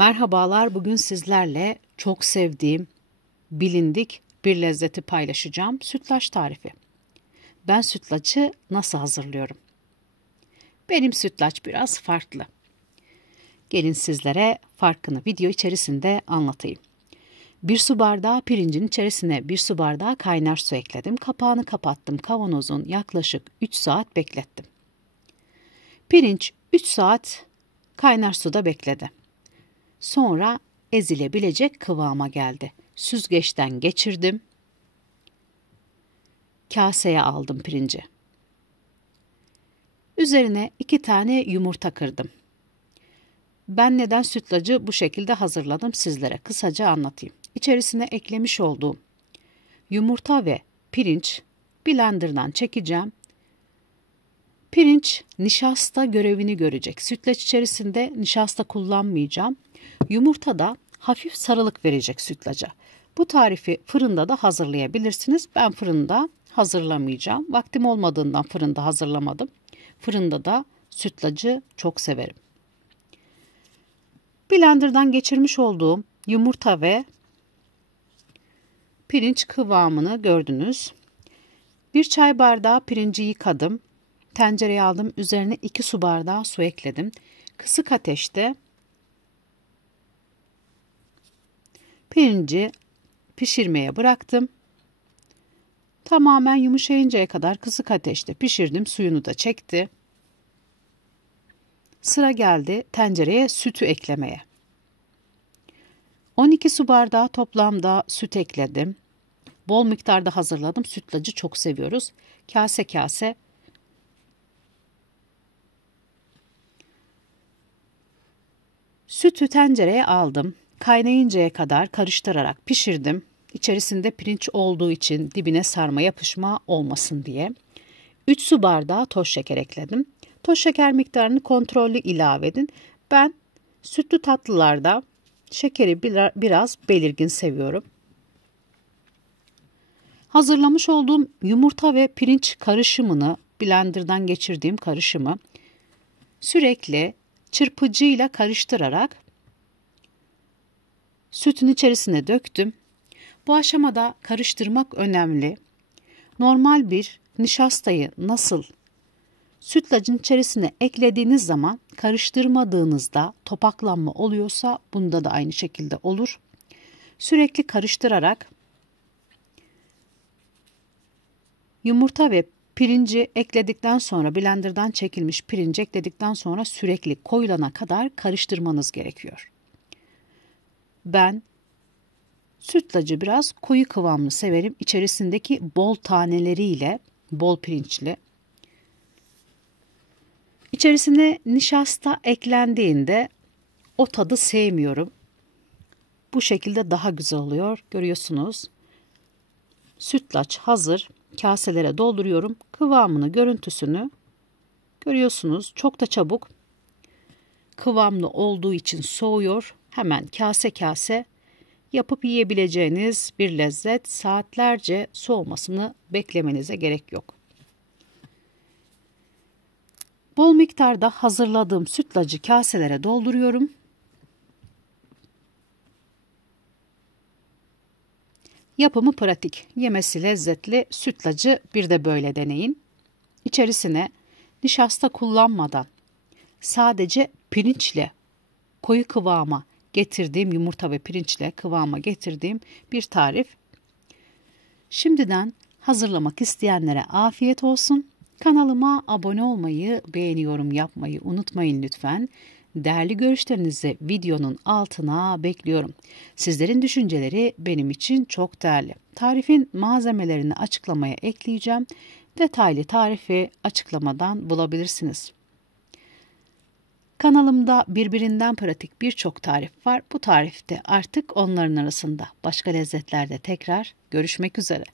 Merhabalar, bugün sizlerle çok sevdiğim, bilindik bir lezzeti paylaşacağım. Sütlaç tarifi. Ben sütlacı nasıl hazırlıyorum? Benim sütlaç biraz farklı. Gelin sizlere farkını video içerisinde anlatayım. 1 su bardağı pirincin içerisine 1 su bardağı kaynar su ekledim. Kapağını kapattım. Kavanozun yaklaşık 3 saat beklettim. Pirinç 3 saat kaynar suda bekledi. Sonra ezilebilecek kıvama geldi. Süzgeçten geçirdim. Kaseye aldım pirinci. Üzerine 2 tane yumurta kırdım. Ben neden sütlacı bu şekilde hazırladım sizlere kısaca anlatayım. İçerisine eklemiş olduğum yumurta ve pirinç blenderdan çekeceğim. Pirinç nişasta görevini görecek. Sütlaç içerisinde nişasta kullanmayacağım. Yumurta da hafif sarılık verecek sütlaca. Bu tarifi fırında da hazırlayabilirsiniz. Ben fırında hazırlamayacağım. Vaktim olmadığından fırında hazırlamadım. Fırında da sütlacı çok severim. Blenderdan geçirmiş olduğum yumurta ve pirinç kıvamını gördünüz. 1 çay bardağı pirinci yıkadım. Tencereye aldım. Üzerine 2 su bardağı su ekledim. Kısık ateşte pirinci pişirmeye bıraktım. Tamamen yumuşayıncaya kadar kısık ateşte pişirdim. Suyunu da çekti. Sıra geldi tencereye sütü eklemeye. 12 su bardağı toplamda süt ekledim. Bol miktarda hazırladım. Sütlacı çok seviyoruz. Kase kase sütü tencereye aldım. Kaynayıncaya kadar karıştırarak pişirdim. İçerisinde pirinç olduğu için dibine sarma yapışma olmasın diye. 3 su bardağı toz şeker ekledim. Toz şeker miktarını kontrollü ilave edin. Ben sütlü tatlılarda şekeri biraz belirgin seviyorum. Hazırlamış olduğum yumurta ve pirinç karışımını, blenderdan geçirdiğim karışımı sürekli çırpıcıyla karıştırarak sütün içerisine döktüm. Bu aşamada karıştırmak önemli. Normal bir nişastayı nasıl sütlacın içerisine eklediğiniz zaman karıştırmadığınızda topaklanma oluyorsa bunda da aynı şekilde olur. Sürekli karıştırarak yumurta ve pirinci ekledikten sonra blenderdan çekilmiş pirinci ekledikten sonra sürekli koyulana kadar karıştırmanız gerekiyor. Ben sütlacı biraz koyu kıvamlı severim. İçerisindeki bol taneleriyle, bol pirinçli. İçerisine nişasta eklendiğinde o tadı sevmiyorum. Bu şekilde daha güzel oluyor. Görüyorsunuz. Sütlaç hazır. Kaselere dolduruyorum. Kıvamını, görüntüsünü görüyorsunuz. Çok da çabuk kıvamlı olduğu için soğuyor. Hemen kase kase yapıp yiyebileceğiniz bir lezzet. Saatlerce soğumasını beklemenize gerek yok. Bol miktarda hazırladığım sütlacı kaselere dolduruyorum. Yapımı pratik, yemesi lezzetli sütlacı bir de böyle deneyin. İçerisine nişasta kullanmadan sadece pirinçle koyu kıvama getirdiğim, yumurta ve pirinçle kıvama getirdiğim bir tarif. Şimdiden hazırlamak isteyenlere afiyet olsun. Kanalıma abone olmayı, beğeni yorum yapmayı unutmayın lütfen. Değerli görüşlerinizi videonun altına bekliyorum. Sizlerin düşünceleri benim için çok değerli. Tarifin malzemelerini açıklamaya ekleyeceğim. Detaylı tarifi açıklamadan bulabilirsiniz. Kanalımda birbirinden pratik birçok tarif var. Bu tarifte artık onların arasında başka lezzetlerde tekrar görüşmek üzere.